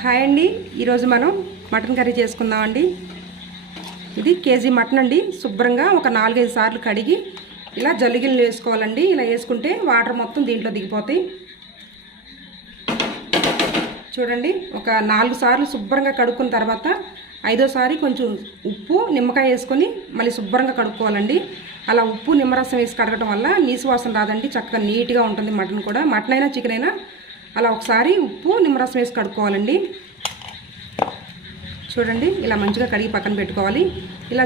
Hi అండి, ఈరోజు మనం మటన్ కర్రీ చేసుకుందామండి. ఇది కేజీ మటన్ అండి. శుభ్రంగా ఒక 4-5 సార్లు కడిగి ఇలా జల్లిగిల్లు వేసుకోవాలండి. ఇలా వేసుకుంటే వాటర్ మొత్తం దీంట్లో దిగిపోతాయి. చూడండి, ఒక 4 సార్లు శుభ్రంగా కడుక్కున్న తర్వాత 5వ సారి కొంచెం ఉప్పు నిమ్మకాయ వేసుకొని మళ్ళీ శుభ్రంగా కడుక్కోవాలండి. అలా ఉప్పు నిమ్మరసం వేసి కడగటం వల్ల నీసు వాసన రాదండి, చక్కగా నీట్గా ఉంటుంది మటన్ కూడా. మటన్ అయినా చికెన్ అయినా అలా ఒకసారి ఉప్పు నిమ్మరసం వేసి కడుక్కోవాలండి. చూడండి, ఇలా మంచిగా కడిగి పక్కన పెట్టుకోవాలి. ఇలా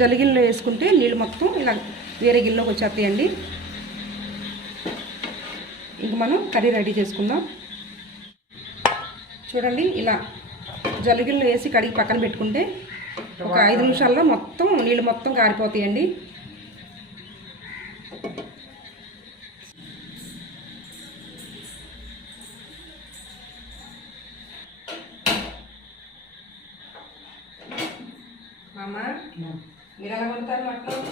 జల్లిగిల్లో వేసుకుంటే నీళ్ళు మొత్తం ఇలా వేరే గిన్నెలోకి వచ్చేస్తాయండి. ఇంక మనం కర్రీ రెడీ చేసుకుందాం. చూడండి, ఇలా జల్లిగిల్లో వేసి కడిగి పక్కన పెట్టుకుంటే ఒక 5 నిమిషాల్లో మొత్తం నీళ్ళు మొత్తం కారిపోతాయండి. అమ్మ, మీరు ఎలా కొడతారు మటన్?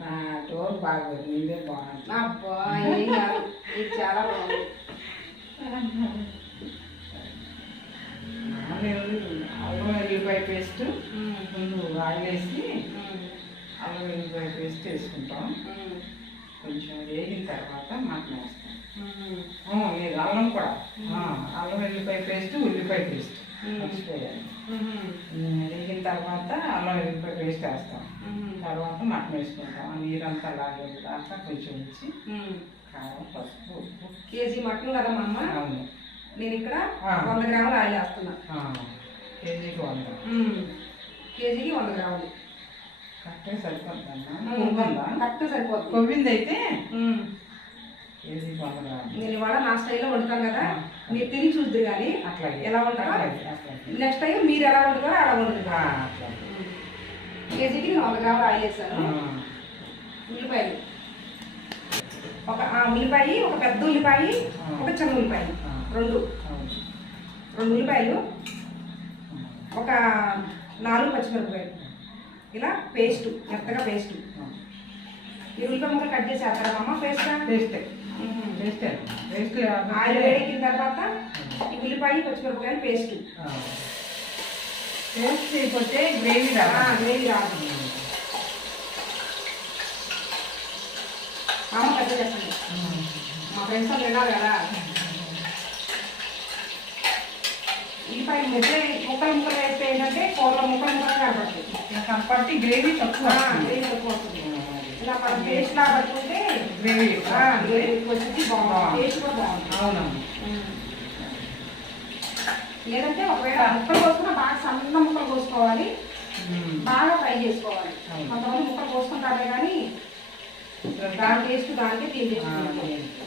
నా టోర్ బాగోదు, నీదే బాగుంది. అబ్బా, ఏం కాదు, ఇది చాలా బాగుంది. అల్లం వెల్లిపాయ పేస్ట్ ముందు ఆయిల్ వేసి అల్లం వెల్లిపాయ పేస్ట్ వేసుకుంటాం. కొంచెం వేగిన తర్వాత మటన్ వేస్తాం. లేదు, అల్లం కూడా అల్లం వెల్లిపాయ పేస్ట్, ఉల్లిపాయ పేస్ట్ మర్చిపోయాను. వేగిన తర్వాత అల్లం వెల్లిపాయ పేస్ట్ వేస్తాం. తర్వాత మటన్ వేసుకుంటాం. ఆ నీరంతా లాగేది దాకా కొంచెం ఉంచి కారం, పసుపు, ఉప్పు. కేజీ మటన్ కదా మా అమ్మ? అవును. నేను ఇక్కడ 100 గ్రాములు ఆయిల్ వేస్తున్నా. కేజీకి 100. కేజీకి 100 గ్రాములు కరెక్ట్గా సరిపోతుందన్నా. కరెక్ట్ సరిపోతుంది. కొవ్వింది అయితే కేజీకి 100 గ్రాములు. నేను ఇవాళ నా స్టైల్లో వండుతాను కదా, మీరు తిని చూద్దరు కానీ అట్లాగే ఎలా వండుతారో. నెక్స్ట్ టైం మీరు ఎలా వండుతారో అలా వండుతారు. కేజీకి 100 గ్రాములు ఆయిల్ వేసాను. ఉల్లిపాయలు ఒక ఉల్లిపాయ, ఒక పెద్ద ఉల్లిపాయ, ఒక చిన్న ఉల్లిపాయ, రెండు ఉల్లిపాయలు, ఒక 4 పచ్చిమిరపకాయలు, ఇలా పేస్ట్, మెత్తగా పేస్ట్. ఈ ఉల్లిపాయ ముక్కలు కట్ చేసి వేస్తారా అమ్మ? పేస్ట్ ఆయిల్ వేడికిన తర్వాత ఈ ఉల్లిపాయ, పచ్చిమిరపకాయలు పేస్ట్ అయిపోతే గ్రేవీ రాదు. అమ్మ పెద్ద చేస్తాను, మా ఫ్రెండ్స్ వాళ్ళు వినాలి కదా. ఉల్లిపాయలు ముక్కలు వేస్తే ఏంటంటే కూరలో ముక్కలు కనపడుతుంది కాబట్టి గ్రేవీ తక్కువ వస్తుంది. ఇలా మనం పేస్ట్ లా పట్టుకుంటే గ్రేవీ వచ్చి బాగుంది, టేస్ట్ కూడా బాగుంటుంది. అవునవును. లేదంటే ఒకవేళ ముక్కలు కోసుకున్నా బాగా సన్న ముక్కలు కోసుకోవాలి, బాగా ఫ్రై చేసుకోవాలి. కొంతమంది ముక్కలు కోసుకుంటారే కానీ దాని టేస్ట్ దానికి దీని టేస్ట్.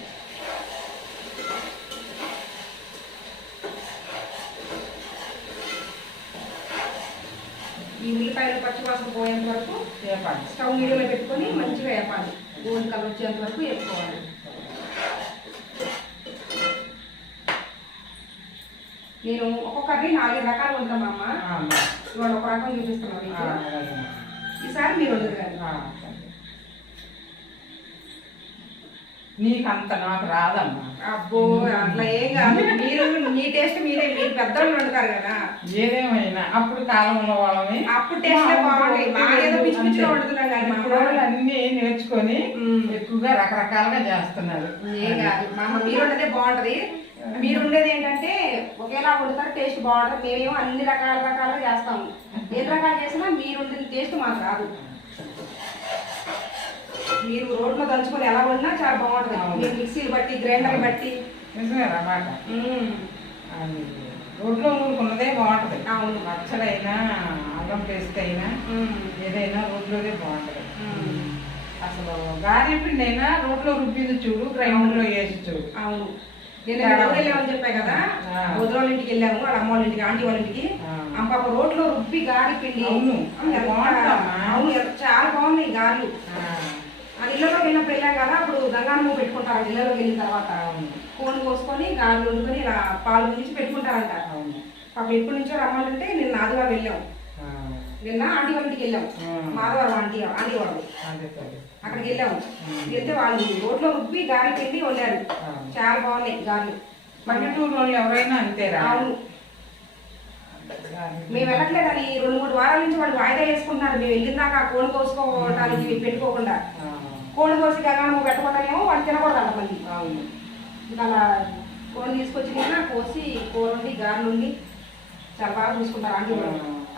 ఈ ఉల్లిపాయలు పచ్చివాసన పోయేంత వరకు స్టవ్ మీడియంలో పెట్టుకొని మంచిగా వేపాలి. గోల్డ్ కలర్ వచ్చేంత వరకు వేసుకోవాలి. నేను ఒక్కొక్కటి 4 రకాలు ఉంటామమ్మా. ఇవాళ ఒక రకం చూపిస్తున్నాను, ఈసారి మీరు ఉండదు కదా. నీకంత నాకు రాదమ్మా. అబ్బో, అట్లా ఏం కాదు. మీరు మీ టేస్ట్ మీరే, మీరు పెద్దవాళ్ళు వండుతారు కదా. ఏదేమైనా అప్పుడు కాలంలో వాళ్ళని అప్పుడు టేస్ట్ బాగుంటాయి. మాకేదో పిచ్చి పిచ్చిగా వండుతున్నాం కానీ మా వాళ్ళు అన్ని నేర్చుకొని ఎక్కువగా రకరకాలుగా చేస్తున్నారు. ఏం కాదు, మా అమ్మ మీరు వండితే బాగుంటది. మీరు ఉండేది ఏంటంటే ఒకేలా వండుతారు, టేస్ట్ బాగుంటుంది. మేమేమో అన్ని రకాలుగా చేస్తాము. ఏ రకాలు చేసినా మీరు వండిన టేస్ట్ మాకు రాదు. మీరు రోడ్లో దంచుకొని ఎలా వండినా చాలా బాగుంటుంది. మీరు మిక్సీలు బట్టి, గ్రైండర్లు బట్టి. నిజమే అన్నమాట. రోడ్లో ఊరుకున్నదే బాగుంటుంది. అవును, పచ్చడైనా అల్లం పేస్ట్ అయినా ఏదైనా రోడ్లోనే బాగుంటుంది. అసలు గారె పిండి అయినా రోడ్లో రుబ్బింది చూడు, గ్రైండర్లో వేసి చూడు. అవును. నేను వెళ్ళామని చెప్పాను కదా, వదిన వాళ్ళ ఇంటికి వెళ్ళాము, వాళ్ళ అమ్మ వాళ్ళ ఇంటికి, ఆంటీ వాళ్ళ ఇంటికి. పాప రోడ్లో రుబ్బి గారి పిండి. అవును, చాలా బాగున్నాయి గారెలు. ఆ ఇళ్ళలోకి వెళ్ళినప్పుడు వెళ్ళాం కదా, అప్పుడు గంగానమ్మ పెట్టుకుంటారు. ఇళ్ళలోకి వెళ్ళిన తర్వాత కోన్ కోసుకొని గారెలు వండుకొని ఇలా పాలు గురించి పెట్టుకుంటారంట. పాప ఎప్పటి నుంచో రమ్మాలంటే నిన్న ఆదివారం వెళ్ళాం. నిన్న ఆంటీ వాళ్ళ ఇంటికి వెళ్ళాం, మాధవరం ఆంటీ వాళ్ళు. అక్కడికి వెళ్ళాము. వెళ్తే వాళ్ళు రోడ్లో రుబ్బి గారెలు పెట్టి వండారు. చాలా బాగున్నాయి గారెలు. పల్లెటూరు వాళ్ళు ఎవరైనా అంతేరా. అవును, మేము వెళ్ళట్లేదని 2-3 వారాల నుంచి వాళ్ళు వాయిదా వేసుకుంటున్నారు. మేము వెళ్ళిందాక కోడి కోసుకోవడానికి పెట్టుకోకుండా కోడి కోసి గంగమ్మ పెట్టకూడదేమో వాళ్ళు తినకూడదంట మళ్ళీ. అవును, అలా కోడి తీసుకొచ్చి తిన్నా కోసి కూర ఉండి గారెలు ఉండి చాలా బాగా చూసుకుంటారు. ఆంటీ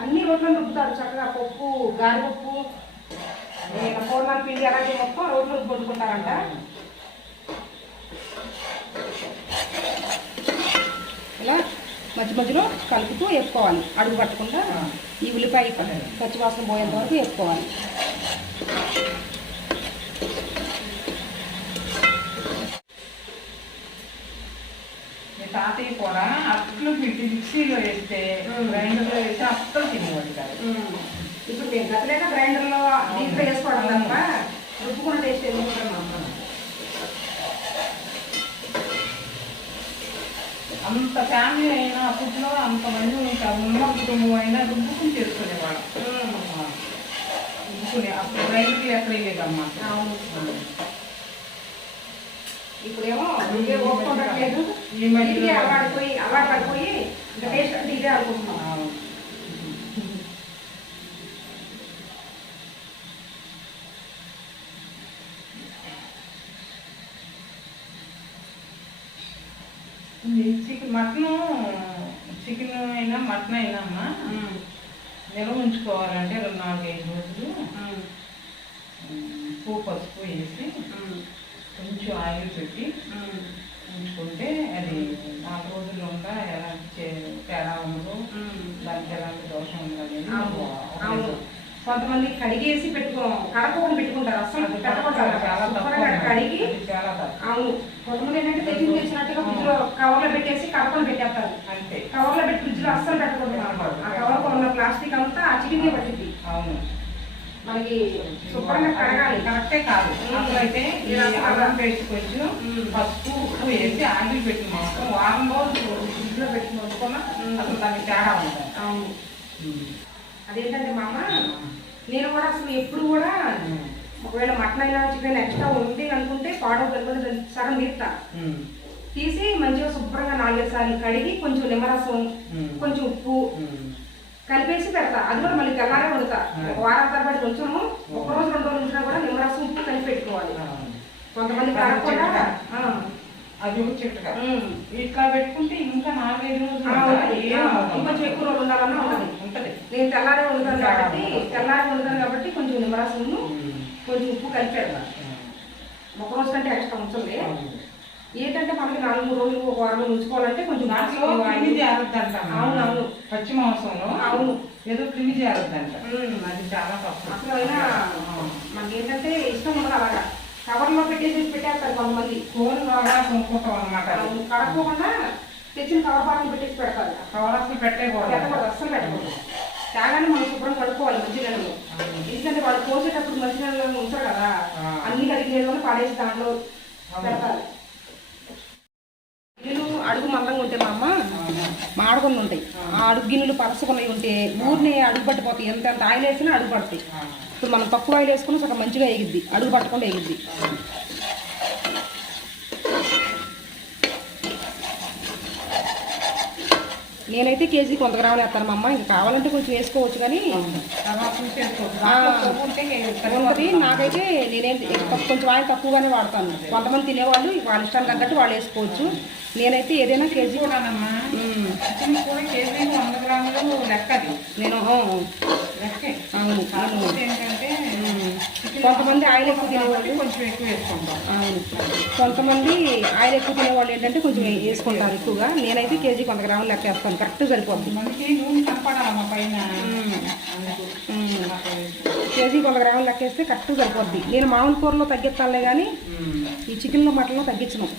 అన్ని రోడ్లను రుబ్బుతారు చక్కగా. పప్పు, గారెపప్పు, పూర్ణాల పిండి అలాంటి మొత్తం రోడ్లు కొట్టుకుంటారంట. ఇలా మధ్య మధ్యలో కలుపుతూ వేపుకోవాలి, అడుగు పట్టకుండా. ఈ ఉల్లిపాయ పచ్చివాసన పోయేంత వరకు వేపుకోవాలి. తాతయ్య కూడా అట్లు పెట్టి మిక్సీలో వేస్తే గ్రైండర్లో వేస్తే అస్సలు తినేవాడు కాదు. ఇప్పుడు మేము గతలేక గ్రైండర్లో దీంట్లో వేసుకోవడం తప్ప రుబ్బుకున్న టేస్ట్ ఎందుకుంటున్నాం. అంత ఫ్యామిలీ అయినా అప్పట్లో అంతమంది ఉన్న కుటుంబం అయినా రుబ్బుకుని చేసుకునేవాడు. రుబ్బుకునే అప్పుడు గ్రైండర్లు ఎక్కడ లేదమ్మా. ఇప్పుడేమో ఒప్పుకోవట్లేదు. ఈ మధ్య అలవాటు పడిపోయి ఇంకా టేస్ట్ అంటే ఇదే అనుకుంటున్నాం. చికెన్ అయినా మటన్ అయినా అమ్మా నిల్వ ఉంచుకోవాలంటే 2-4-5 రోజులు పసుపు వేసి కొంచెం ఆయిల్ పెట్టి ఉంచుకుంటే అది 4 రోజులు ఉంటా ఎలాంటి తేడా ఉండదు, దానికి ఎలాంటి దోషం ఉండదు. కొంతమంది కడిగేసి కడపకుండా పెట్టుకుంటారు. అసలు కడిగి అవును. కొంతమంది ఏంటంటే తెచ్చి తెచ్చినట్టుగా ఫ్రిడ్జ్ లో కవర్ లో పెట్టేసి కడపలు పెట్టేస్తారు. అంతే, కవర్ లో పెట్టి ఫ్రిడ్జ్ లో అస్సలు పెట్టకూడదు. ఆ కవర్ లో ఉన్న ప్లాస్టిక్ అంతా ఆ చికెన్ పట్టింది. అవును, మనకి శుభ్రంగా కడగాలి. కరెక్టే కాదు. అసలు అయితే అల్లం పేస్ట్ కొంచెం పసుపు ఉప్పు వేసి ఆయిల్ పెట్టి మాత్రం వారం రోజులు ఫ్రిడ్జ్ లో పెట్టి ఉంచుకున్నా అసలు దానికి తేడా ఉంటుంది. అవును, అదేంటంటే మా అమ్మ నేను కూడా అసలు ఎప్పుడు కూడా ఒకవేళ మటన్ అయినా చికెన్ ఎక్స్ట్రా ఉంది అనుకుంటే పాడవు సగం తీస్తా. తీసి మంచిగా శుభ్రంగా 4-5 సార్లు కడిగి కొంచెం నిమ్మరసం కొంచెం ఉప్పు కలిపేసి పెడతా. అది కూడా మళ్ళీ తెల్లారే వండుతా. ఒక వారం తరబడి కొంచెము 1 రోజు 2 రోజులు ఉంచినా కూడా నిమ్మరసం ఉప్పు కలిపి పెట్టుకోవాలి. కొంతమంది కడగకుండా అది ఒక చిట్కా. ఇట్లా పెట్టుకుంటే ఇంకా 4-5 రోజులు ఇంకొంచెం ఎక్కువ రోజులు ఉండాలన్నా ఉంటుంది. నేను తెల్లారే వండుతాను కాబట్టి కొంచెం నిమ్మరసం కొంచెం ఉప్పు కలిపి పెడతా. 1 రోజు కంటే ఎక్స్ట్రా ఉంచండి. ఏంటంటే మనకి 4-3 రోజులు ఒక వారంలో ఉంచుకోవాలంటే కొంచెం అవునవును పచ్చి మాంసంలో అవును ఏదో క్రిమి చేరద్దంట. అది చాలా తప్పు. అసలు అయినా మనకి ఏంటంటే ఇష్టం ఉండదు. అలాగా కవర్లో పెట్టేసి పెట్టేస్తారు కొంతమంది. కూర బాగా కొనుక్కుంటాం అనమాట. కడక్కోకుండా తెచ్చిన కవర్ పాత్రలు పెట్టేసి పెడతారు. కవర్ అసలు పెట్టకూడదు, అస్సలు పెట్టకూడదు. తేగానే మనం శుభ్రం కడుక్కోవాలి మంచి నీళ్ళలో. ఎందుకంటే వాళ్ళు పోసేటప్పుడు మంచి నీళ్ళలో ఉంచారు కదా, అన్ని కడిగి నీళ్ళలో పాడేసి దాంట్లో పెడతారు. గిన్నెలు అడుగు మందంగా ఉంటే మా అమ్మ మాడకుండా ఉంటాయి. ఆ అడుగు గిన్నెలు పరసకున్నవి ఉంటే ఊరిని అడుగు పట్టిపోతాయి. ఎంత ఆయిల్ వేసినా అడుగు పడతాయి. ఇప్పుడు మనం తక్కువ ఆయిల్ వేసుకుని సగం మంచిగా ఎగిద్ది, అడుగు పట్టకుండా ఎగిద్ది. నేనైతే కేజీకి 100 గ్రాములు వేస్తాను మా అమ్మ. ఇంకా కావాలంటే కొంచెం వేసుకోవచ్చు కానీ ఉంటుంది. నాకైతే నేనేం కొంచెం ఆయిల్ తక్కువగానే వాడతాను. కొంతమంది తినేవాళ్ళు వాళ్ళ ఇష్టానికి తగ్గట్టు వాళ్ళు వేసుకోవచ్చు. నేనైతే ఏదైనా కేజీ కూడా కేజీ 100 గ్రాములు లెక్కది. నేను అవును, ఏంటంటే కొంతమంది ఆయిల్ ఎక్కువ తినేవాళ్ళు కొంచెం ఎక్కువ వేసుకుంటాం. అవును, కొంతమంది ఆయిల్ ఎక్కువ తినేవాళ్ళు ఏంటంటే కొంచెం వేసుకుంటారు ఎక్కువగా. నేనైతే కేజీకి 100 గ్రాములు లెక్క వేస్తాను, కరెక్ట్ సరిపోతుంది. మనకి నూనె కనపడాలమ్మా పైన. కేజీకి 100 గ్రాములు లెక్క వేస్తే కరెక్ట్ సరిపోద్ది. నేను మామూలు కూరలో తగ్గిస్తానులే కానీ ఈ చికెన్లో మటన్లో తగ్గించను.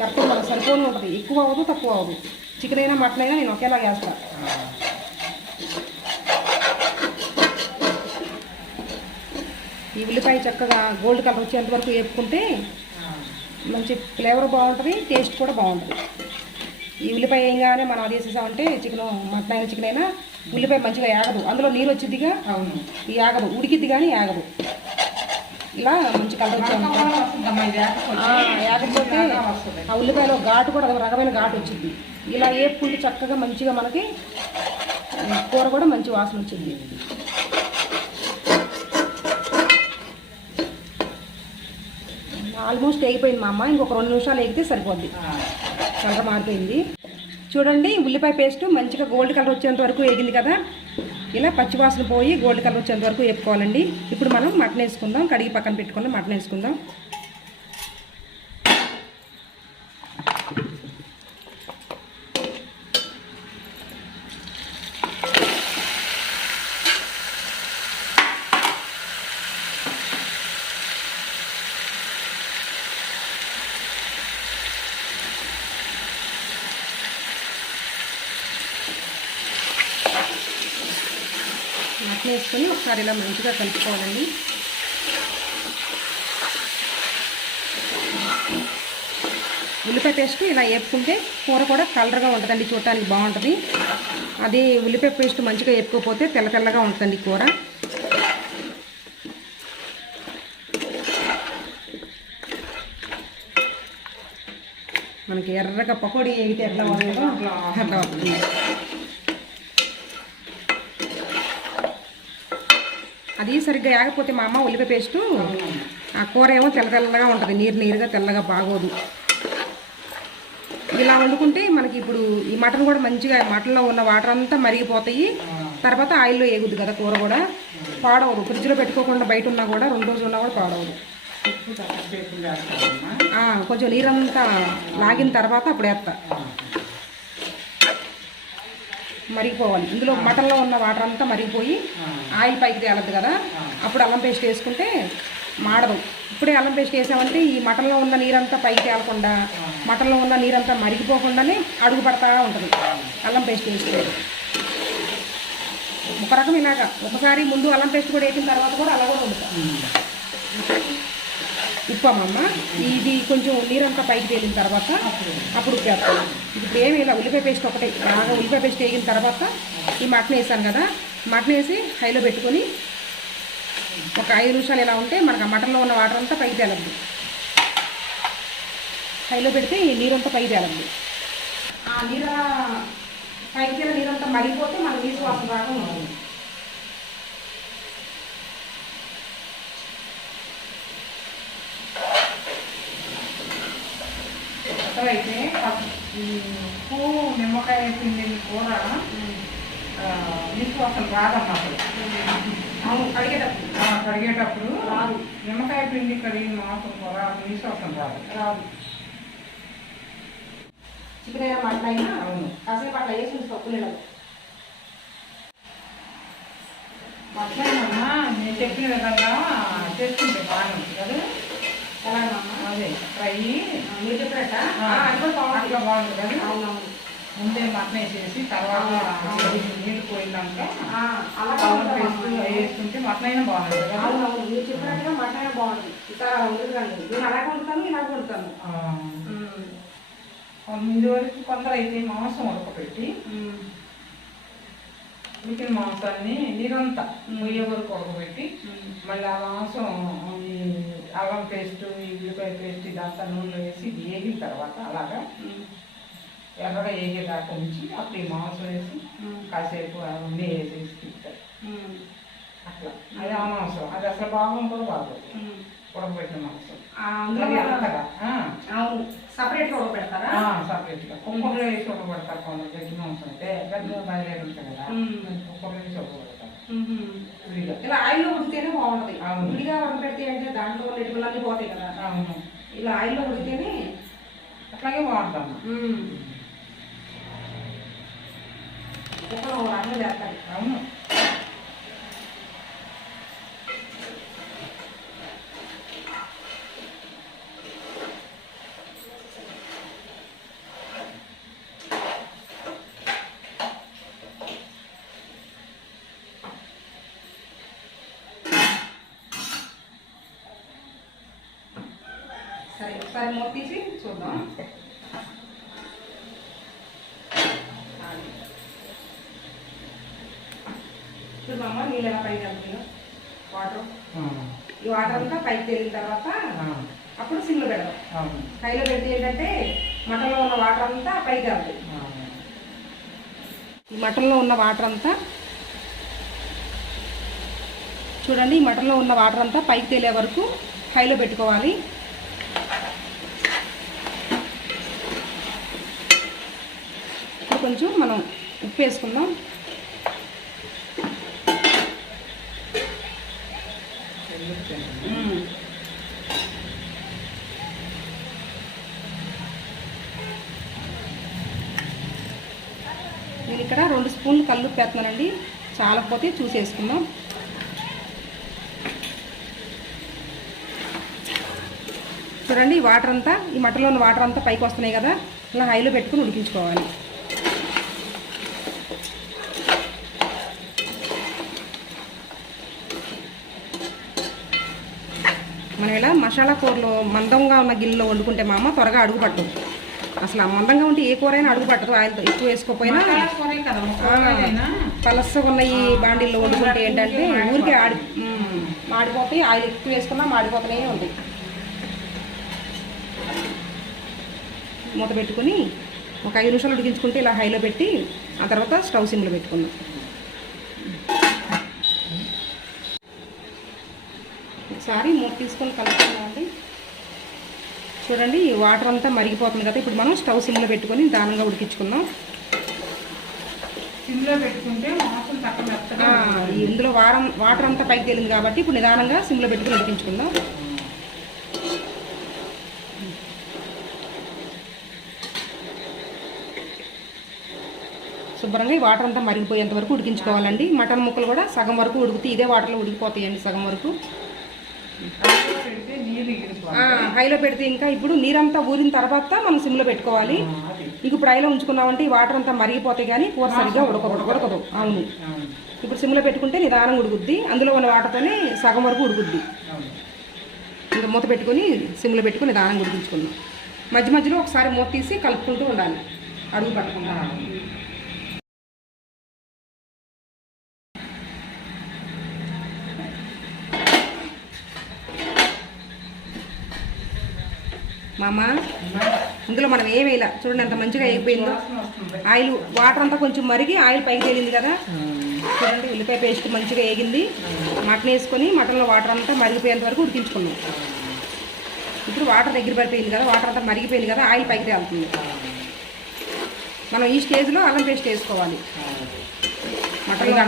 కరెక్ట్ మనకు సరిపోని ఉంటుంది. ఎక్కువ అవ్వదు తక్కువ అవ్వదు. చికెన్ అయినా మటన్ అయినా నేను ఒకేలా వేస్తాను. ఈ ఉల్లిపాయ చక్కగా గోల్డ్ కలర్ వచ్చేంత వరకు వేపుకుంటే మంచి ఫ్లేవర్ బాగుంటుంది, టేస్ట్ కూడా బాగుంటుంది. ఈ ఉల్లిపాయ వేయగానే మనం అది వేసేసామంటే మటన్ అయినా చికెన్ అయినా ఉల్లిపాయ మంచిగా యాగదు. అందులో నీరు వచ్చిద్దిగా, ఈ యాగదు, ఉడికిద్ది కానీ యాగదు. ఇలా మంచి కలర్ వస్తుందమ్మా ఇది లేకపోతే వస్తుంది. ఆ ఉల్లిపాయలో ఘాటు కూడా ఒక రకమైన ఘాటు వచ్చింది. ఇలా వేపుకుంటే చక్కగా మంచిగా మనకి కూర కూడా మంచి వాసన వచ్చింది. ఆల్మోస్ట్ వేగిపోయింది మా అమ్మ. ఇంకొక 2 నిమిషాలు వేగితే సరిపోద్ది. కలర్ మారిపోయింది చూడండి. ఉల్లిపాయ పేస్ట్ మంచిగా గోల్డ్ కలర్ వచ్చేంత వరకు వేగింది కదా. ఇలా పచ్చివాసన పోయి గోల్డ్ కలర్ వచ్చేంత వరకు వేపుకోవాలండి. ఇప్పుడు మనం మటన్ వేసుకుందాం. కడిగి పక్కన పెట్టుకుని మటన్ వేసుకుందాం. మటన్ వేసుకొని ఒకసారి ఇలా మంచిగా కలుపుకోవాలండి. ఉల్లిపాయ పేస్ట్ ఇలా వేపుకుంటే కూర కూడా కలర్గా ఉంటుందండి, చూడటానికి బాగుంటుంది. అది ఉల్లిపాయ పేస్ట్ మంచిగా వేపుకోకపోతే తెల్ల తెల్లగా ఉంటుందండి కూర. మనకి ఎర్రగా పకోడీ వేగితే ఎట్లా ఉంటుందో అట్లా వస్తుంది. అది సరిగ్గా ఆగకపోతే మా అమ్మ ఉల్లిపాయ పేస్టు ఆ కూర ఏమో తెల్ల తెల్లగా ఉంటుంది, నీరుగా తెల్లగా బాగోదు. ఇలా వండుకుంటే మనకి ఇప్పుడు ఈ మటన్ కూడా మంచిగా మటన్లో ఉన్న వాటర్ అంతా మరిగిపోతాయి. తర్వాత ఆయిల్లో వేగుద్ది కదా కూర కూడా పాడవదు. ఫ్రిడ్జ్లో పెట్టుకోకుండా బయట ఉన్నా కూడా 2 రోజులు ఉన్నా కూడా పాడవదు. కొంచెం నీరంతా లాగిన తర్వాత అప్పుడు వేస్తా. మరిగిపోవాలి. ఇందులో మటన్లో ఉన్న వాటర్ అంతా మరిగిపోయి ఆయిల్ పైకి తేలద్దు కదా. అప్పుడు అల్లం పేస్ట్ వేసుకుంటే మాడదు. ఇప్పుడే అల్లం పేస్ట్ వేసామంటే ఈ మటన్లో ఉన్న నీరంతా పైకి తేలకుండా, మటన్లో ఉన్న నీరంతా మరిగిపోకుండానే అడుగు పడతా ఉంటుంది అల్లం పేస్ట్ వేస్తే. ఒక రకం ఇలాగా ఒకసారి ముందు అల్లం పేస్ట్ కూడా వేసిన తర్వాత కూడా అలా కూడా ఉంటుంది. ఉప్పమ్మమ్మ ఇది కొంచెం నీరంతా పైకి తేలిన తర్వాత అప్పుడు ఉప్పు వేస్తాను. ఇప్పుడు ఏమి ఇలా ఉల్లిపాయ పేస్ట్ ఒకటే బాగా ఉల్లిపాయ పేస్ట్ వేగిన తర్వాత ఈ మటన్ వేసాను కదా. మటన్ వేసి హైలో పెట్టుకొని ఒక 5 నిమిషాలు ఇలా ఉంటే మనకు ఆ మటన్లో ఉన్న వాటర్ అంతా పైకి తేలద్దు. హైలో పెడితే ఈ నీరంతా పైకి తేలద్దు. ఆ నీరు పైకి తేల నీరంతా మరిగిపోతే మన నీసు వాసన రాగా ఉంటుంది. అయితే ఉప్పు నిమ్మకాయ పిండిన కూర నీసుకోసం రాదమ్మా. అవును, కడిగేటప్పుడు రాదు. నిమ్మకాయ పిండి కడిగిన మాసం కూర నీసుకోసం రాదు. చికెన్ అయినా మటన్ అయినా అవును కాసేపు అట్లా వేసి తప్పు లేదు. మటనమ్మా నేను చెప్పిన విధంగా చేసుకుంటే బాగానే ఉంటుంది కదా. ఎలాగమ్మా? అదే ఫ్రై మీరు చెప్పినట్ట అట్లా బాగుంటుంది కదా. అవునవును. ముందే మటన్ వేసేసి తర్వాత నీళ్ళు పోయినాక అలా పేస్ట్ వేసుకుంటే మటన్ అయినా బాగుంటుంది కదా. అవునవును, మీరు చెప్పినట్టుగా మటన్ అయినా బాగుంటుంది. ఈసారి అలా ఉండదు కానీ నేను అలాగే వండుతాను, ఇలాగే వండుతాను. ఇదివరకు కొందరు అయితే మాంసం ఉడకబెట్టి ఉడికిన మాంసాన్ని నీరంతా ముయ్యే వరకు ఉడకబెట్టి మళ్ళీ ఆ మాంసం ఈ అల్లం పేస్ట్ ఈ ఉల్లిపాయ పేస్ట్ ఇదంతా నూనెలో వేసి వేగిన తర్వాత అలాగా ఎర్రగా వేగేదాకా ఉంచి అప్పుడు ఈ మాంసం వేసి కాసేపు అవన్నీ వేసేసి తింటారు అట్లా. అది ఆ మాంసం అది అసలు బాగుంటుంది బాగోదు ఉడకబెట్టిన మాంసం. అవును, సపరేట్గా ఉడకబెడతారా? సపరేట్గా కుక్కర్లో వేసి ఉడకబెడతారు కొందరు. గడ్డి మాంసం అయితే గడ్డలో బయలుదేరి ఉంటుంది కదా, కుక్కర్లో వేసి ఉడకబెడతారు విడిగా. ఇలా ఆయిల్లో ఉడితేనే బాగుంటుంది. విడిగా ఉడకబెడితే అంటే దాంట్లో నెట్టుకులన్నీ పోతాయి కదా. అవును, ఇలా ఆయిల్లో ఉడితేనే అట్లాగే బాగుంటాము. రంగు చేస్తారు. అవును, సరే ఒకసారి మూత తీసి చూద్దాం. ఇప్పుడు మా అమ్మ నీళ్ళు ఎలా పైకి వెళ్తుందో వాటర్ ఈ వాటర్ అంతా పైకి తేలిన తర్వాత అప్పుడు సిమ్లో పెడదాం. హైలో పెడితే ఏంటంటే మటన్లో ఉన్న వాటర్ అంతా పైకి వెళ్తుంది. ఈ మటన్లో ఉన్న వాటర్ అంతా చూడండి, ఈ మటన్లో ఉన్న వాటర్ అంతా పైకి తేలే వరకు హైలో పెట్టుకోవాలి. ఇప్పుడు కొంచెం మనం ఉప్పు వేసుకుందాం. నేను ఇక్కడ 2 స్పూన్లు కల్లుప్పు వేస్తున్నానండి, చాలకపోతే చూసేసుకుందాం. చూడండి, ఈ వాటర్ అంతా, ఈ మటన్లో ఉన్న వాటర్ అంతా పైకి వస్తున్నాయి కదా, ఇలా హైలో పెట్టుకుని ఉడికించుకోవాలి. మనం ఇలా మసాలా కూరలో మందంగా ఉన్న గిన్నెలో వండుకుంటే మా అమ్మ త్వరగా అడుగు పట్టదు. అసలు ఆ మందంగా ఉంటే ఏ కూర అయినా అడుగు పట్టదు. ఆయిల్ ఎక్కువ వేసుకోకపోయినా పలసగా ఉన్న ఈ బాండీల్లో వండుకుంటే ఏంటంటే ఊరికే మాడిపోతాయి. ఆయిల్ ఎక్కువ వేసుకున్నా మాడిపోతూనే ఉంటాయి. మూత పెట్టుకుని ఒక 5 నిమిషాలు ఉడికించుకుంటే ఇలా హైలో పెట్టి ఆ తర్వాత స్టవ్ సిమ్లో పెట్టుకున్నాం. ఒకసారి మూత తీసుకొని కలుపుకున్నామండి. చూడండి, ఈ వాటర్ అంతా మరిగిపోతుంది కదా, ఇప్పుడు మనం స్టవ్ సిమ్లో పెట్టుకొని నిదానంగా ఉడికించుకుందాం. సిమ్లో పెట్టుకుంటే ఇందులో వాటర్ అంతా పైకి తేలింది కాబట్టి ఇప్పుడు నిదానంగా సిమ్లో పెట్టుకుని ఉడికించుకుందాం. శుభ్రంగా ఈ వాటర్ అంతా మరిగిపోయేంత వరకు ఉడికించుకోవాలండి. మటన్ ముక్కలు కూడా సగం వరకు ఉడికితే ఇదే వాటర్లో ఉడికిపోతాయండి సగం వరకు. హైలో పెడితే ఇంకా ఇప్పుడు నీరంతా ఊరిన తర్వాత మనం సిమ్లో పెట్టుకోవాలి. ఇంక ఇప్పుడు హైలో ఉంచుకున్నామంటే ఈ వాటర్ అంతా మరిగిపోతాయి కానీ కూర సరిగ్గా ఉడకదు. అవును, ఇప్పుడు సిమ్లో పెట్టుకుంటే నిదానంగా ఉడుకుద్ది. అందులో ఉన్న వాటర్తోనే సగం వరకు ఉడుకుద్ది. ఇంకా మూత పెట్టుకొని సిమ్లో పెట్టుకుని నిదానంగా ఉడికించుకుందాం. మధ్య మధ్యలో ఒకసారి మూత తీసి కలుపుకుంటూ ఉండాలి, అడుగు పట్టకుండా. మామ, ఇందులో మనం ఏం వేయాల చూడండి, అంత మంచిగా అయిపోయిందో. ఆయిల్ వాటర్ అంతా కొంచెం మరిగి ఆయిల్ పైకి తేలింది కదా. చూడండి, ఉల్లిపాయ పేస్ట్ మంచిగా వేగింది. మటన్ వేసుకొని మటన్లో వాటర్ అంతా మరిగిపోయేంత వరకు ఉడికించుకున్నాం. ఇప్పుడు వాటర్ దగ్గర పడిపోయింది కదా, వాటర్ అంతా మరిగిపోయింది కదా, ఆయిల్ పైకి తేలుతుంది. మనం ఈ స్టేజ్లో అల్లం పేస్ట్ వేసుకోవాలి. మటన్లో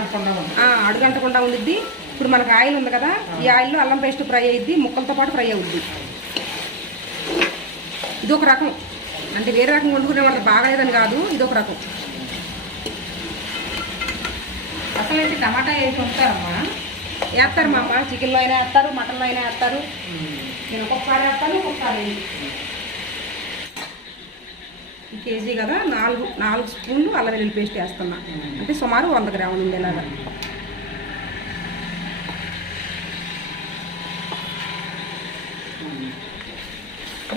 అడుగంటకుండా ఉండిద్ది. ఇప్పుడు మనకు ఆయిల్ ఉంది కదా, ఈ ఆయిల్లో అల్లం పేస్ట్ ఫ్రై అయ్యిద్ది, ముక్కలతో పాటు ఫ్రై అవుద్ది. ఇదొక రకం, అంటే వేరే రకం వండుకునే వాళ్ళకి బాగాలేదని కాదు, ఇదొక రకం. అసలు టమాటా వేసి ఉంటారమ్మా? వేస్తారు మా అమ్మ, చికెన్లో అయినా వేస్తారు, మటన్లో అయినా వేస్తారు. నేను ఒక్కొక్కసారి వేస్తాను, ఒక్కొక్కసారి. ఈ కేజీ కదా 4 స్పూన్లు అల్లం వెల్లుల్లి పేస్ట్ వేస్తున్నా, అంటే సుమారు 100 గ్రాములు ఉండేలాగా.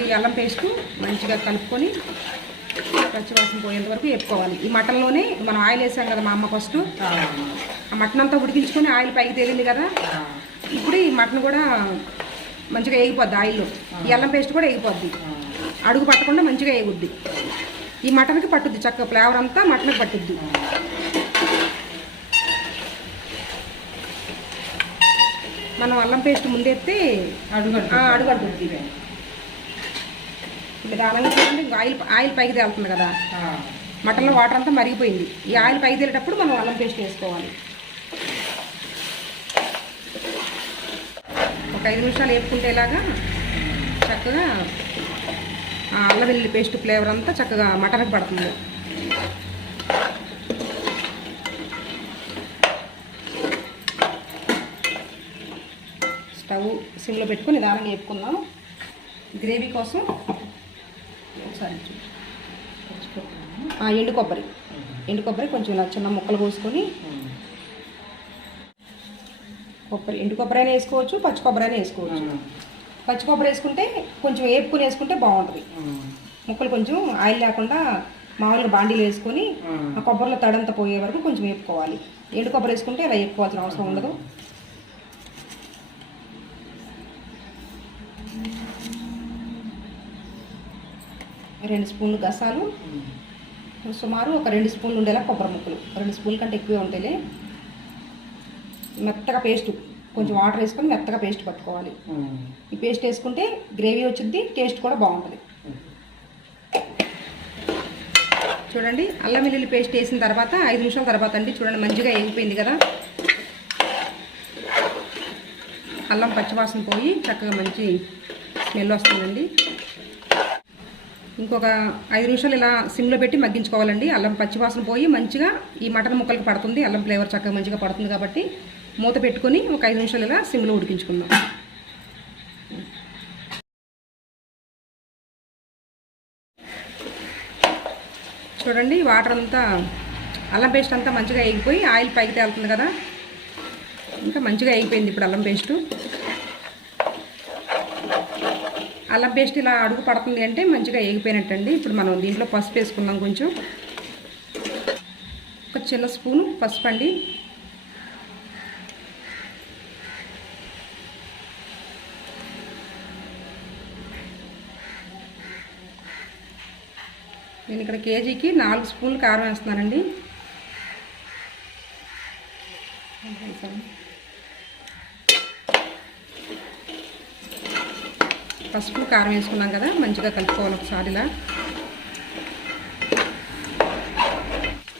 ఈ అల్లం పేస్ట్ మంచిగా కలుపుకొని పచ్చివాసన పోయేంత వరకు వేపుకోవాలి. ఈ మటన్లోనే మనం ఆయిల్ వేసాం కదా మా అమ్మ, ఫస్ట్ ఆ మటన్ అంతా ఉడికించుకొని ఆయిల్ పైకి తేలింది కదా, ఇప్పుడు ఈ మటన్ కూడా మంచిగా వేగిపోద్ది ఆయిల్లో. ఈ అల్లం పేస్ట్ కూడా వేగిపోద్ది, అడుగు పట్టకుండా మంచిగా వేగుద్ది. ఈ మటన్కి పట్టుద్ది, చక్కగా ఫ్లేవర్ అంతా మటన్కి పట్టుద్ది. మనం అల్లం పేస్ట్ ముందెత్తే అడుగంటుంది. నిదానంగా చూడండి, ఇంకా ఆయిల్ పైకి తేలుతుంది కదా, మటన్లో వాటర్ అంతా మరిగిపోయింది. ఈ ఆయిల్ పైకి తేలేటప్పుడు మనం అల్లం పేస్ట్ వేసుకోవాలి. ఒక 5 నిమిషాలు వేపుకుంటే ఇలాగా చక్కగా అల్లం వెల్లుల్లి పేస్ట్ ఫ్లేవర్ అంతా చక్కగా మటన్కి పడుతుంది. స్టవ్ సిమ్లో పెట్టుకొని నిదానంగా వేపుకుందాం. గ్రేవీ కోసం ఒకసారి ఎండు కొబ్బరి కొంచెం ఇలా చిన్న ముక్కలు కోసుకొని, ఎండు కొబ్బరి అయినా వేసుకోవచ్చు, పచ్చి కొబ్బరి అయినా వేసుకోవచ్చు. పచ్చి కొబ్బరి వేసుకుంటే కొంచెం వేపుకొని వేసుకుంటే బాగుంటుంది. ముక్కలు కొంచెం ఆయిల్ లేకుండా మామూలుగా బాండీలు వేసుకొని ఆ కొబ్బరిలో తడంతా పోయే వరకు కొంచెం వేపుకోవాలి. ఎండు కొబ్బరి వేసుకుంటే అలా వేపుకోవాల్సిన అవసరం ఉండదు. 2 స్పూన్లు గసాలు, సుమారు ఒక 2 స్పూన్లు ఉండేలా కొబ్బరి ముక్కలు. 2 స్పూన్ల కంటే ఎక్కువే ఉంటాయి. మెత్తగా పేస్ట్, కొంచెం వాటర్ వేసుకొని మెత్తగా పేస్ట్ పట్టుకోవాలి. ఈ పేస్ట్ వేసుకుంటే గ్రేవీ వచ్చింది, టేస్ట్ కూడా బాగుంటుంది. చూడండి, అల్లం వెల్లుల్లి పేస్ట్ వేసిన తర్వాత 5 నిమిషాల తర్వాత అండి చూడండి మంచిగా వేగిపోయింది కదా. అల్లం పచ్చివాసన పోయి చక్కగా మంచి స్మెల్ వస్తుందండి. ఇంకొక 5 నిమిషాలు ఇలా సిమ్లో పెట్టి మగ్గించుకోవాలండి. అల్లం పచ్చివాసన పోయి మంచిగా ఈ మటన్ ముక్కలకు పడుతుంది, అల్లం ఫ్లేవర్ చక్కగా మంచిగా పడుతుంది. కాబట్టి మూత పెట్టుకొని ఒక 5 నిమిషాలు ఇలా సిమ్లో ఉడికించుకుందాం. చూడండి, వాటర్ అంతా అల్లం పేస్ట్ అంతా మంచిగా వేగిపోయి ఆయిల్ పైకి తేలుతుంది కదా. ఇంకా మంచిగా వేగిపోయింది ఇప్పుడు అల్లం పేస్టు. అల్లం పేస్ట్ ఇలా అడుగు పడుతుంది అంటే మంచిగా వేగిపోయినట్టండి. ఇప్పుడు మనం దీంట్లో పసుపు వేసుకుందాం. కొంచెం ఒక చిన్న స్పూను పసుపు అండి. నేను ఇక్కడ కేజీకి 4 స్పూన్లు కారం వేస్తున్నానండి. పసుపు కారం వేసుకున్నాం కదా, మంచిగా కలుపుకోవాలి ఒకసారి ఇలా.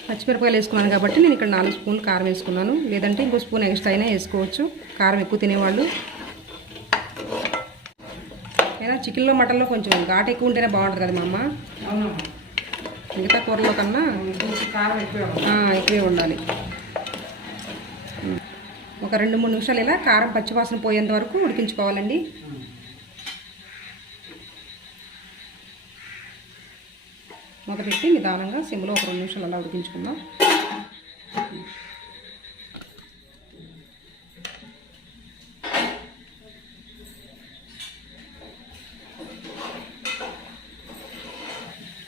పచ్చిమిరపకాయలు వేసుకున్నాను కాబట్టి నేను ఇక్కడ 4 స్పూన్లు కారం వేసుకున్నాను. లేదంటే ఇంకో స్పూన్ ఎక్స్ట్రా అయినా వేసుకోవచ్చు, కారం ఎక్కువ తినేవాళ్ళు. అయినా చికెన్లో మటన్లో కొంచెం ఘాటు ఎక్కువ ఉంటేనే బాగుంటుంది కదా మా అమ్మ. మిగతా కూరలో కన్నా కారం ఎక్కువే ఉండాలి. ఒక 2-3 నిమిషాలు ఇలా కారం పచ్చివాసన పోయేంత వరకు ఉడికించుకోవాలండి. మూత పెట్టి నిదానంగా సిమ్లో ఒక 2 నిమిషాలు అలా ఉడికించుకుందాం.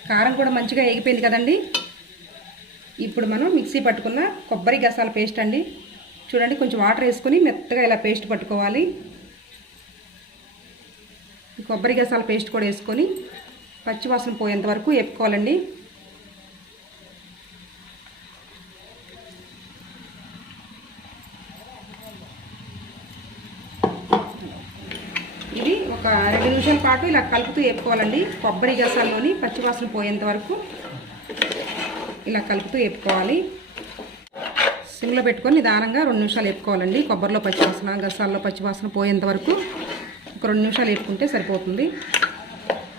కారం కూడా మంచిగా వేగిపోయింది కదండి. ఇప్పుడు మనం మిక్సీ పట్టుకున్న కొబ్బరి గసాల పేస్ట్ అండి. చూడండి, కొంచెం వాటర్ వేసుకొని మెత్తగా ఇలా పేస్ట్ పట్టుకోవాలి. కొబ్బరి గసాల పేస్ట్ కూడా వేసుకొని పచ్చివాసన పోయేంత వరకు వేపుకోవాలండి. ఇది ఒక 2 నిమిషాల పాటు ఇలా కలుపుతూ వేపుకోవాలండి. కొబ్బరి గసాల్లోని పచ్చివాసన పోయేంత వరకు ఇలా కలుపుతూ వేపుకోవాలి. సిమ్లో పెట్టుకొని నిదానంగా 2 నిమిషాలు వేపుకోవాలండి. కొబ్బరిలో పచ్చివాసన, గసాల్లో పచ్చివాసన పోయేంత వరకు ఒక 2 నిమిషాలు వేపుకుంటే సరిపోతుంది.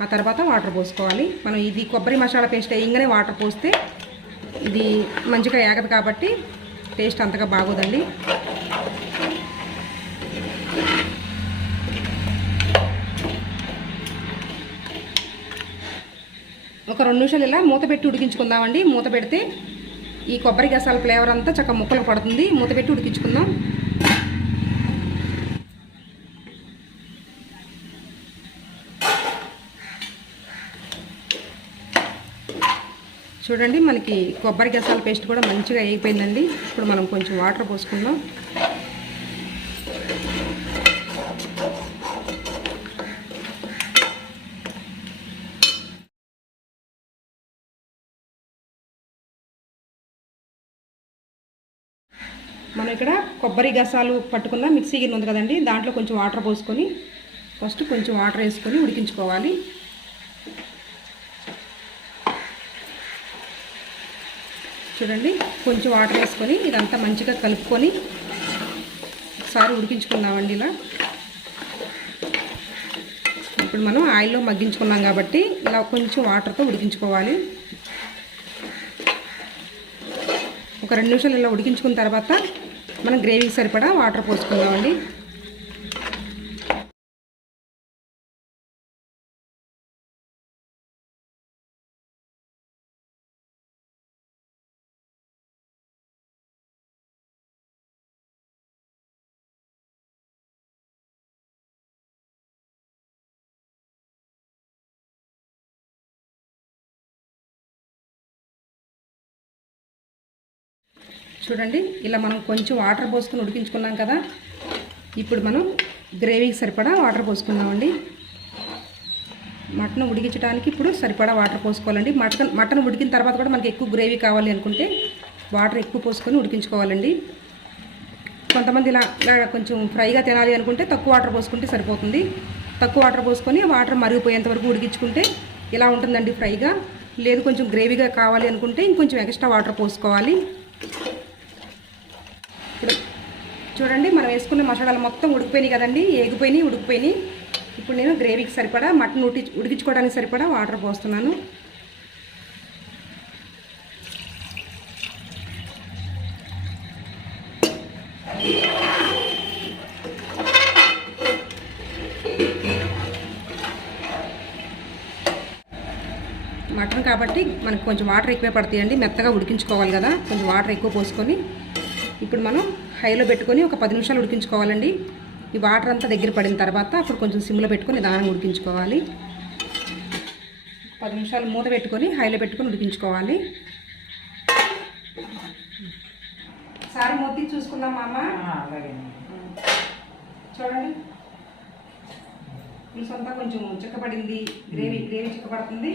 ఆ తర్వాత వాటర్ పోసుకోవాలి. మనం ఇది కొబ్బరి మసాలా పేస్ట్ వేయంగానే వాటర్ పోస్తే ఇది మంచిగా ఏగదు కాబట్టి టేస్ట్ అంతగా బాగోదండి. ఒక 2 నిమిషాలు ఇలా మూత పెట్టి ఉడికించుకుందామండి. మూత పెడితే ఈ కొబ్బరి గసాల ఫ్లేవర్ అంతా చక్కగా ముక్కలకు పడుతుంది. మూత పెట్టి ఉడికించుకుందాం. చూడండి, మనకి కొబ్బరి గసాల పేస్ట్ కూడా మంచిగా వేగిపోయిందండి. ఇప్పుడు మనం కొంచెం వాటర్ పోసుకుందాం. మనం ఇక్కడ కొబ్బరి గసాలు పట్టుకున్న మిక్సీ గిన్నె ఉంది కదండి, దాంట్లో కొంచెం వాటర్ పోసుకొని ఫస్ట్ కొంచెం వాటర్ వేసుకొని ఉడికించుకోవాలి. చూడండి, కొంచెం వాటర్ వేసుకొని ఇదంతా మంచిగా కలుపుకొని ఒకసారి ఉడికించుకుందామండి ఇలా. ఇప్పుడు మనం ఆయిల్లో మగ్గించుకున్నాం కాబట్టి ఇలా కొంచెం వాటర్తో ఉడికించుకోవాలి. ఒక 2 నిమిషాలు ఇలా ఉడికించుకున్న తర్వాత మనం గ్రేవీకి సరిపడా వాటర్ పోసుకుందామండి. చూడండి, ఇలా మనం కొంచెం వాటర్ పోసుకొని ఉడికించుకున్నాం కదా. ఇప్పుడు మనం గ్రేవీకి సరిపడా వాటర్ పోసుకుందామండి. మటన్ ఉడికించడానికి ఇప్పుడు సరిపడా వాటర్ పోసుకోవాలండి. మటన్ ఉడికిన తర్వాత కూడా మనకి ఎక్కువ గ్రేవీ కావాలి అనుకుంటే వాటర్ ఎక్కువ పోసుకొని ఉడికించుకోవాలండి. కొంతమంది ఇలా కొంచెం ఫ్రైగా తినాలి అనుకుంటే తక్కువ వాటర్ పోసుకుంటే సరిపోతుంది. తక్కువ వాటర్ పోసుకొని వాటర్ మరిగిపోయేంత వరకు ఉడికించుకుంటే ఇలా ఉంటుందండి ఫ్రైగా. లేదు కొంచెం గ్రేవీగా కావాలి అనుకుంటే ఇంకొంచెం ఎక్స్ట్రా వాటర్ పోసుకోవాలి. ఇప్పుడు చూడండి మనం వేసుకున్న మసాలాలు మొత్తం ఉడికిపోయినాయి కదండి, ఉడికిపోయినాయి. ఇప్పుడు నేను గ్రేవీకి సరిపడా మటన్ ఉడికించుకోవడానికి సరిపడా వాటర్ పోస్తున్నాను. మటన్ కాబట్టి మనకు కొంచెం వాటర్ ఎక్కువే పడతాయండి, మెత్తగా ఉడికించుకోవాలి కదా, కొంచెం వాటర్ ఎక్కువ పోసుకొని ఇప్పుడు మనం హైలో పెట్టుకొని ఒక 10 నిమిషాలు ఉడికించుకోవాలండి. ఈ వాటర్ అంతా దగ్గర పడిన తర్వాత అప్పుడు కొంచెం సిమ్లో పెట్టుకొని నిదానంగా ఉడికించుకోవాలి. 10 నిమిషాలు మూత పెట్టుకొని హైలో పెట్టుకొని ఉడికించుకోవాలి. సారి మూత చూసుకుందాం మామ. చూడండి పులుసు అంతా కొంచెం చిక్కపడింది, గ్రేవీ చిక్కపడుతుంది.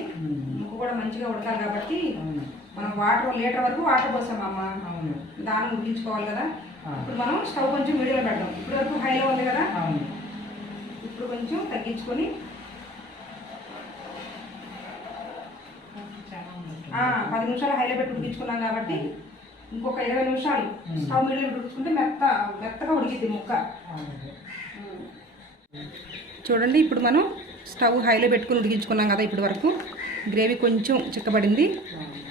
ముక్క కూడా మంచిగా ఉడకాలి కాబట్టి మనం వాటర్ లీటర్ వరకు వాటర్ పోసాం అమ్మ, దాన్ని ఉడికించుకోవాలి కదా. ఇప్పుడు మనం స్టవ్ కొంచెం మీడియంలో పెడదాం. ఇప్పుడు వరకు హైలో ఉంది కదా, ఇప్పుడు కొంచెం తగ్గించుకొని 10 నిమిషాలు హైలో పెట్టి ఉడికించుకున్నాం కాబట్టి ఇంకొక 20 నిమిషాలు స్టవ్ మీడియంలో ఉడికించుకుంటే మెత్తగా ఉడికిద్ది ముక్క. చూడండి ఇప్పుడు మనం స్టవ్ హైలో పెట్టుకుని ఉడికించుకున్నాం కదా, ఇప్పటి వరకు గ్రేవీ కొంచెం చిక్కబడింది.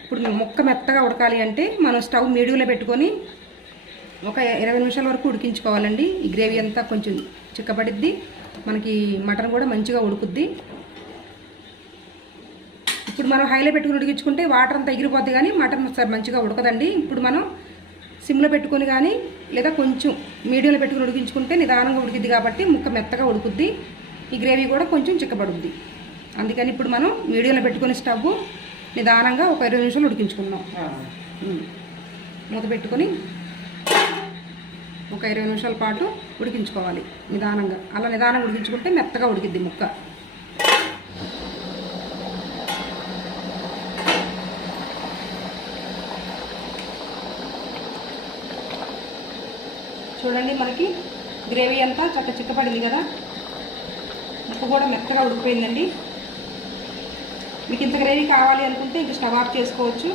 ఇప్పుడు ముక్క మెత్తగా ఉడకాలి అంటే మనం స్టవ్ మీడియంలో పెట్టుకొని ఒక 20 నిమిషాల వరకు ఉడికించుకోవాలండి. ఈ గ్రేవీ అంతా కొంచెం చిక్కబడిద్ది, మనకి మటన్ కూడా మంచిగా ఉడుకుద్ది. ఇప్పుడు మనం హైలో పెట్టుకుని ఉడికించుకుంటే వాటర్ అంతా ఎగిరిపోద్ది కానీ మటన్ మంచిగా ఉడకదండి. ఇప్పుడు మనం సిమ్లో పెట్టుకొని కానీ లేదా కొంచెం మీడియంలో పెట్టుకుని ఉడికించుకుంటే నిదానంగా ఉడికిద్ది కాబట్టి ముక్క మెత్తగా ఉడుకుద్ది, ఈ గ్రేవీ కూడా కొంచెం చిక్కబడుద్ది. అందుకని ఇప్పుడు మనం మీడియంలో పెట్టుకొని స్టవ్ నిదానంగా ఒక 20 నిమిషాలు ఉడికించుకుందాం. మూత పెట్టుకొని ఒక 20 నిమిషాల పాటు ఉడికించుకోవాలి నిదానంగా. అలా నిదానంగా ఉడికించుకుంటే మెత్తగా ఉడికిద్ది ముక్క. చూడండి మనకి గ్రేవీ అంతా చిక్కపడింది కదా, ముక్క కూడా మెత్తగా ఉడికిపోయిందండి. మీకు ఇంత గ్రేవీ కావాలి అనుకుంటే ఇంక స్టవ్ ఆఫ్ చేసుకోవచ్చు,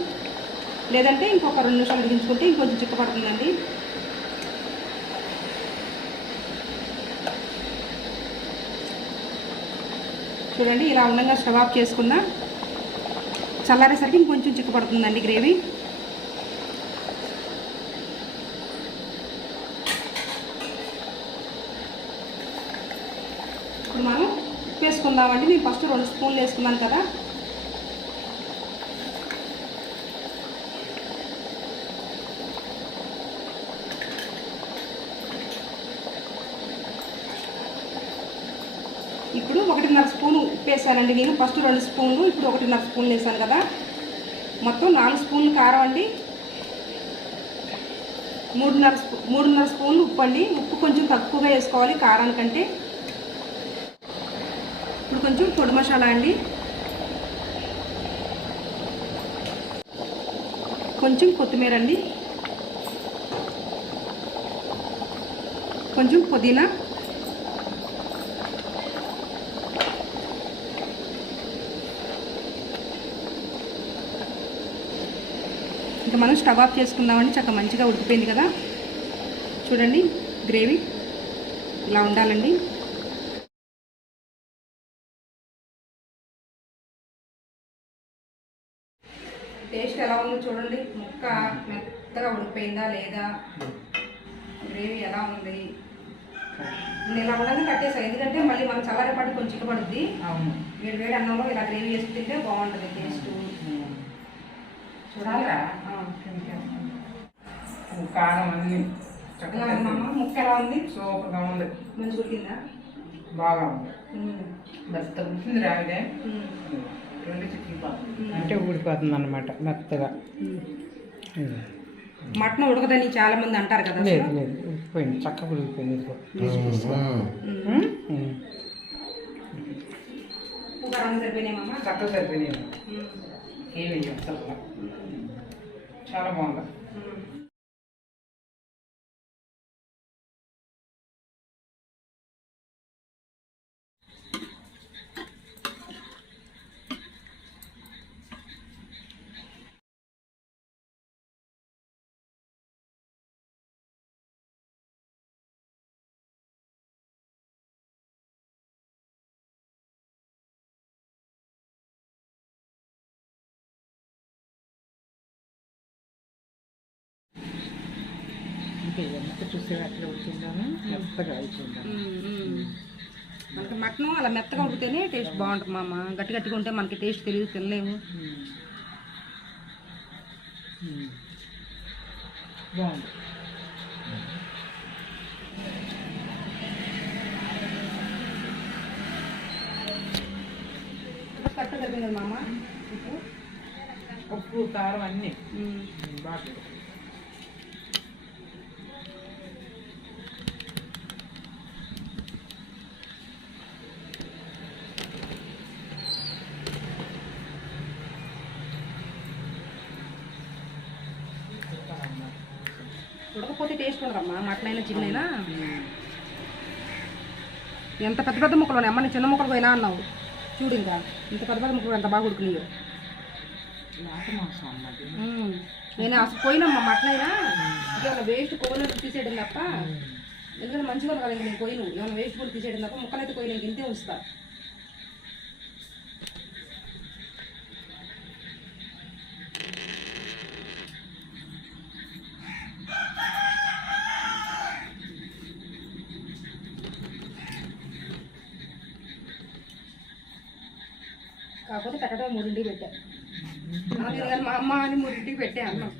లేదంటే ఇంకొక 2 నిమిషాలు ఉడికించుకుంటే ఇంకొంచెం చిక్కపడుతుందండి. చూడండి ఇలా ఉండగా స్టవ్ ఆఫ్ చేసుకున్నా చల్లారేసరికి ఇంకొంచెం చిక్కపడుతుందండి గ్రేవీ. ఇప్పుడు మనం ఉప్పు వేసుకుందామండి. నేను ఫస్ట్ 2 స్పూన్లు వేసుకున్నాను కదా, ఇప్పుడు 1.5 స్పూను ఉప్పు వేసానండి. నేను ఫస్ట్ 2 స్పూన్లు, ఇప్పుడు 1.5 స్పూన్లు వేసాను కదా, మొత్తం 4 స్పూన్లు కారం అండి, 3.5 స్పూన్లు ఉప్పు అండి. ఉప్పు కొంచెం తక్కువగా వేసుకోవాలి కారానికంటే. ఇప్పుడు కొంచెం పొడి మసాలా అండి, కొంచెం కొత్తిమీర అండి, కొంచెం పుదీనా, ఇంకా మనం స్టవ్ ఆఫ్ చేసుకుందామండి. చక్కగా మంచిగా ఉడికిపోయింది కదా. చూడండి గ్రేవీ ఇలా ఉండాలండి. టేస్ట్ ఎలా ఉందో చూడండి, ముక్క మెత్తగా ఉడికిపోయిందా లేదా, గ్రేవీ ఎలా ఉంది. నేను ఇలా ఉండగా కట్టేసాను, ఎందుకంటే మళ్ళీ మనం చల్లారేపాటి కొంచెం చిక్కబడుద్ది. వేడి అన్నంలో ఇలా గ్రేవీ వేసి తింటే బాగుంటుంది టేస్ట్. చూడాలా కారం అన్ని ముక్క ఎలా ఉంది? సూపర్గా ఉంది, మంచిగా ఉడికిందా? బాగా ఉంది, మెత్తగా ఉడికింది రావిడే, 2 చిక్కులు అంటే ఊడిపోతుంది అన్నమాట మెత్తగా. మటన్ ఉడకదని చాలా మంది అంటారు కదా. లేదు లేదు ఉడికిపోయింది, చక్కగా ఉడికిపోయింది. ఉప్పు కారం అన్నీ సరిపోయినాయమ్మా. చక్కగా సరిపోయినాయి. ఏమి అసలు చాలా బాగుంది. ఎంత చూస్తే అట్లా ఉడికిందాము, మెత్తగా అయిపోయిందాము. మనకి మటన్ అలా మెత్తగా ఉడికితేనే టేస్ట్ బాగుంటుంది మామ. గట్టి గట్టిగా ఉంటే మనకి టేస్ట్ తెలియదు, తినలేము. బాగుంది. కరెక్ట్గా సరిపోయింది మామ. ఉప్పు కారం అన్నీ బాగా ఉడకపోతే టేస్ట్ ఉండదమ్మా. మటన్ అయినా చికెన్ అయినా. ఎంత పెద్ద పెద్ద ముక్కలు అమ్మ, చిన్న ముక్కలు పోయినా అన్నావు చూడు. ఇంకా ఇంత పెద్ద పెద్ద ముక్కలు ఎంత బాగా ఉడికినాయో. నేను అసలు పోయినమ్మా మటన్ అయినా ఇంకేమైనా వేస్ట్ కోయినట్టు తీసేయడం తప్ప. ఎందుకంటే మంచిగా కదా ఇంక నేను పోయిను, ఏమైనా వేస్ట్ కూడా తీసేయడం తప్ప. ముక్కలైతే పోయినా ఇంక ఇంతే ఉంచుతా. కాకపోతే కట్టడం 3ంటికి పెట్టా. మా అమ్మ అని 3ంటికి పెట్టే అన్నం.